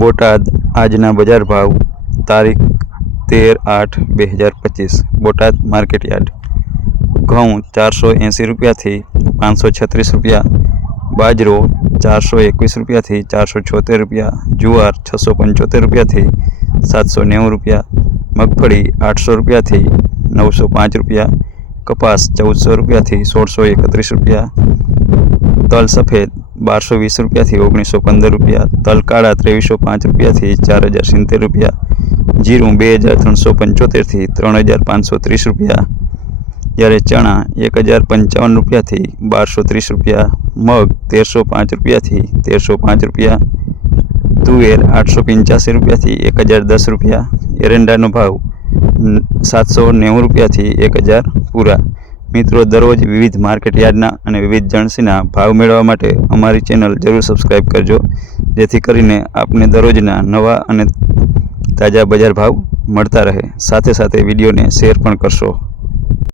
બોટાદ આજના બજાર ભાવ તારીખ 13/8/2025 બોટાદ માર્કેટ યાર્ડ। ઘઉં 480 રૂપિયાથી 536 રૂપિયા, બાજરો 421 રૂપિયાથી 476 રૂપિયા, જુવાર 675 રૂપિયાથી 790 રૂપિયા, મગફળી 800 રૂપિયાથી 905 રૂપિયા, કપાસ 1400 રૂપિયાથી 1631 રૂપિયા, તલ સફેદ 1220 રૂપિયાથી 1915 રૂપિયા, તલ કાળા 2305 રૂપિયાથી 4070 રૂપિયા, જીરું 2375થી 3530 રૂપિયા, જ્યારે ચણા 1055 રૂપિયાથી 1230 રૂપિયા, મગ 1305 રૂપિયાથી 1305 રૂપિયા, તુવેર 885 રૂપિયાથી 1010 રૂપિયા, એરંડાનો ભાવ 790 રૂપિયાથી 1000 પૂરા। મિત્રો, દરરોજ વિવિધ માર્કેટ યાર્ડના અને વિવિધ જણસીના ભાવ મેળવવા માટે અમારી ચેનલ જરૂર સબસ્ક્રાઈબ કરજો, જેથી કરીને આપને દરરોજના નવા અને તાજા બજાર ભાવ મળતા રહે। સાથે સાથે વિડીયોને શેર પણ કરશો।